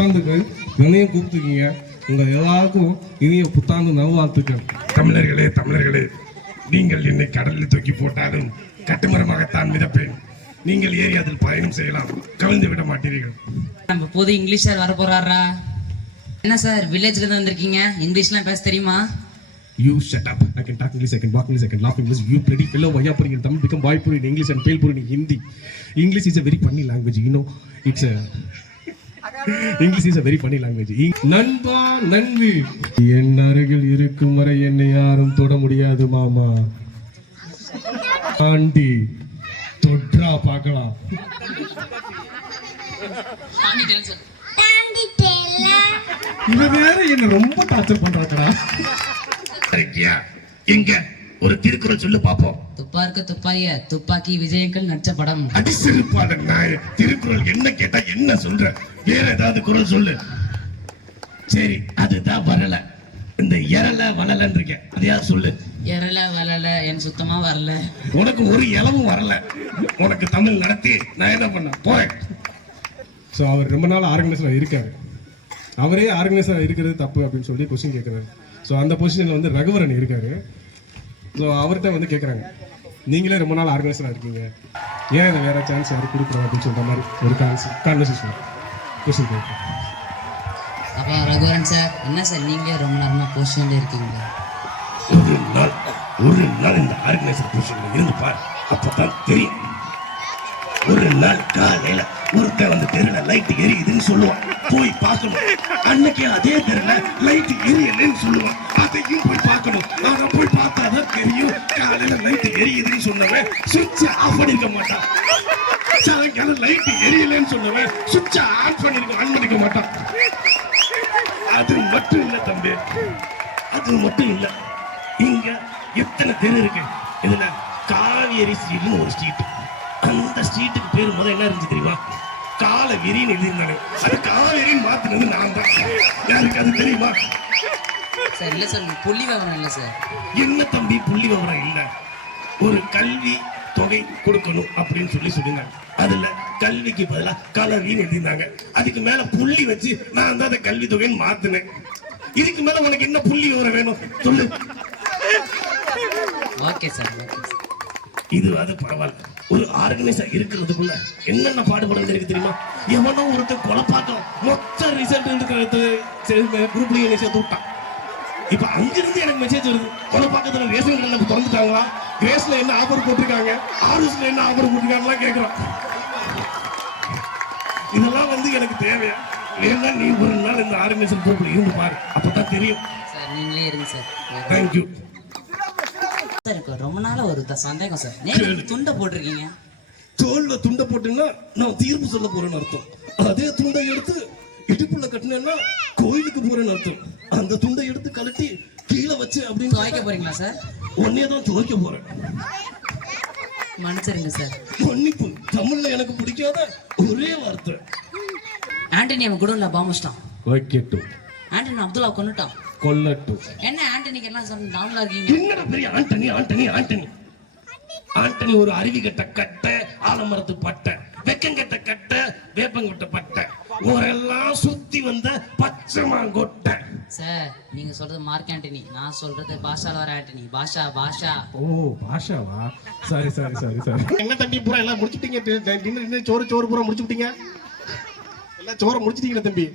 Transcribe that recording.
புத்தாண்டுக்கு என்னையும் கூப்பிட்டுருக்கீங்க. உங்கள் எல்லாருக்கும் இனிய புத்தாண்டு நல்வாழ்த்துக்கள். தமிழர்களே தமிழர்களே, நீங்கள் என்னை கடலில் தூக்கி போட்டாலும் கட்டுமரமாகத்தான் மிதப்பேன். நீங்கள் ஏறி அதில் பயணம் செய்யலாம், கவிழ்ந்து விட மாட்டீர்கள். நம்ம புது இங்கிலீஷ் சார் வர போறாரா? என்ன சார் வில்லேஜ்ல இருந்து வந்திருக்கீங்க, இங்கிலீஷ்லாம் பேச தெரியுமா? You shut up. I can talk English, I can walk English, I can laugh English. You bloody fellow, Vayapuri in Tamil become Vaipuri in English and Pelpuri in Hindi. English is a very funny language, you know. English is a very funny language. நண்பா நண்பி, என் அருகில் இருக்கும் வரை என்னை யாரும் தொட முடியாது மாமா. Aunty தொட்ரா பார்க்கலாம். இது வேற என்ன ரொம்ப டார்ச்சர் பண்றாங்கடா. எங்க ஒரு திருக்குறள் சொல்லு பாப்போம். துப்பாருக்கு துப்பாய துப்பாக்கி விஜயங்கள் நடிச்ச படம். அடிசிருப்பாத நாய, திருக்குறள் என்ன கேட்டா என்ன சொல்ற? வேற ஏதாவது குறள் சொல்லு. சரி, அதுதான் வரல. இந்த எரல வளலன்னு இருக்கேன், அதையாவது சொல்லு. எரல வளல என் சுத்தமா வரல. உனக்கு ஒரு இளவும் வரல. உனக்கு தமிழ் நடத்தி நான் என்ன பண்ண போறேன். ஸோ அவர் ரொம்ப நாள் ஆர்கனைசராக இருக்காரு. அவரே ஆர்கனைசராக இருக்கிறது தப்பு அப்படின்னு சொல்லி கொஸ்டின் கேட்குறாரு. ஸோ அந்த பொசிஷனில் வந்து ரகுவரன் இருக்காரு. ஸோ அவர்கிட்ட வந்து கேட்குறாங்க, நீங்களே ரொம்ப நாள் ஆர்கனைசராக இருக்கீங்க, ஏன் இதை வேற சான்ஸ் யாரும் கொடுக்குறோம் அப்படின்னு சொல்கிற மாதிரி ஒரு கான்வர்சேஷன் கொஸ்டின் கேட்குறேன். அப்போ ரகுவரன் சார், என்ன சார் நீங்களே ரொம்ப நேரமா பொசிஷன்ல இருக்கீங்க? ஒரு நாள் இந்த ஆர்கனைசர் பொசிஷன்ல இருந்து பாரு, அப்பதான் தெரியும். ஒரு நாள் காலையில ஒருத்தன் வந்து தெருல லைட் எரியுதுன்னு சொல்லுவான், போய் பார்க்கணும். அன்னைக்கு அதே தெருல லைட் எரியலன்னு சொல்லுவான், அதையும் போய் பார்க்கணும். ஆனா போய் பார்த்தாதான் தெரியும், காலையில லைட் எரியுதுன்னு சொன்னவன் சுவிட்ச் ஆஃப் பண்ணிருக்க மாட்டான். சாயங்காலம் லைட் எரியலன்னு சொன்னவன் சுவிட்ச் ஆன் பண்ணிருக்க மாட்டான். அது மட்டும் இல்ல தம்பி, அது மட்டும் இல்ல. இங்க எத்தனை தெரு இருக்கு? இதுல காவேரி ஸ்ட்ரீட்னு ஒரு ஸ்ட்ரீட். அந்த ஸ்ட்ரீட்டுக்கு பேரு முதல்ல என்ன இருந்துச்சு தெரியுமா? காலகிரின்னு எழுதிருந்தாங்க. அது காவேரின்னு மாத்தினது நான் தான். யாருக்கு அது தெரியுமா? சார் இல்ல சார், புள்ளி விவரம் இல்ல சார். என்ன தம்பி புள்ளி விவரம் இல்ல? ஒரு கல்வி தொகை கொடுக்கணும் அப்படின்னு சொல்லிருந்தாங்க. அதுல கல்விக்கு பதிலா கலவின்னு எழுதிருந்தாங்க. அதுக்கு மேல புள்ளி வச்சு நான் தான் அந்த கல்வி தொகைன்னு மாத்தினேன். இதுக்கு மேல உனக்கு என்ன புள்ளி விவரம் வேணும் சொல்லு. Okay sir. இது அது பரவாயில்ல. ஒரு ஆர்கனைசர் இருக்கிறதுக்குள்ள என்னென்ன பாடுபடுறது இருக்கு தெரியுமா? எவனோ ஒருத்தர் கொலைப்பாக்கம் மொத்த ரிசல்ட் எடுக்கிறது குரூப்லயும் என்ன சேர்த்து விட்டான். இப்ப அங்கிருந்து எனக்கு மெசேஜ் வருது, கொலைப்பாக்கத்துல ரேஷன் கடை திறந்துட்டாங்களா, கிரேஸ்ல என்ன ஆஃபர் போட்டிருக்காங்க, ஆர்எஸ்ல என்ன ஆஃபர் போட்டிருக்காங்களா கேட்கிறான். இதெல்லாம் வந்து எனக்கு தேவையா? வேணா நீ ஒரு நாள் இந்த ஆர்கனைசர் குரூப்ல இருந்து பாரு, அப்பதான் தெரியும். சார் நீங்களே இருங்க சார். Thank you sir. எனக்கு ரொம்ப நாளா ஒரு சந்தேகம் சார், நீங்க துண்டை போட்டிருக்கீங்க. தோல்ல துண்டை போட்டுன்னா நான் தீர்ப்பு சொல்ல போறேன்னு அர்த்தம். அதே துண்டை எடுத்து இடுப்புல கட்டினேன்னா கோயிலுக்கு போறேன்னு அர்த்தம். அந்த துண்டை எடுத்து கழட்டி கீழே வச்சு அப்படின்னு துவைக்க போறீங்களா சார்? ஒன்னேதான் துவைக்க போறேன். மன்னிச்சிருங்க சார். மன்னிப்பு தமிழ்ல எனக்கு பிடிக்காத ஒரே வார்த்தை. ஆண்டனி அவன் கூட இல்ல பாமுஸ்டான். வைக்கட்டும். ஆண்டனி அப்துல்லா கொன்னுட்டான். கொல்லட்டும். என்ன ஆண்டனிக்கு எல்லாம் நாமளா இருக்கீங்க? என்னடா பெரிய ஆண்டனி ஆண்டனி ஆண்டனி ஆண்டனி ஒரு அருவி கட்ட கட்ட, ஆலமரத்து பட்டை, வெக்கங்கட்ட கட்ட, வேப்பங்கட்ட பட்டை, ஊரெல்லாம் சுத்தி வந்த பச்சை மாங்கொட்டை. சார் நீங்க சொல்றது மார்க் ஆண்டனி, நான் சொல்றது பாஷால வர ஆண்டனி. பாஷா பாஷா. ஓ பாஷாவா? Sorry sorry sorry sorry. என்ன தம்பி பூரா எல்லாம் முடிச்சுட்டீங்க? சோறு பூரா முடிச்சுட்டீங்க? எல்லாம் சோறை முடிச்சிட்டீங்களா தம்பி?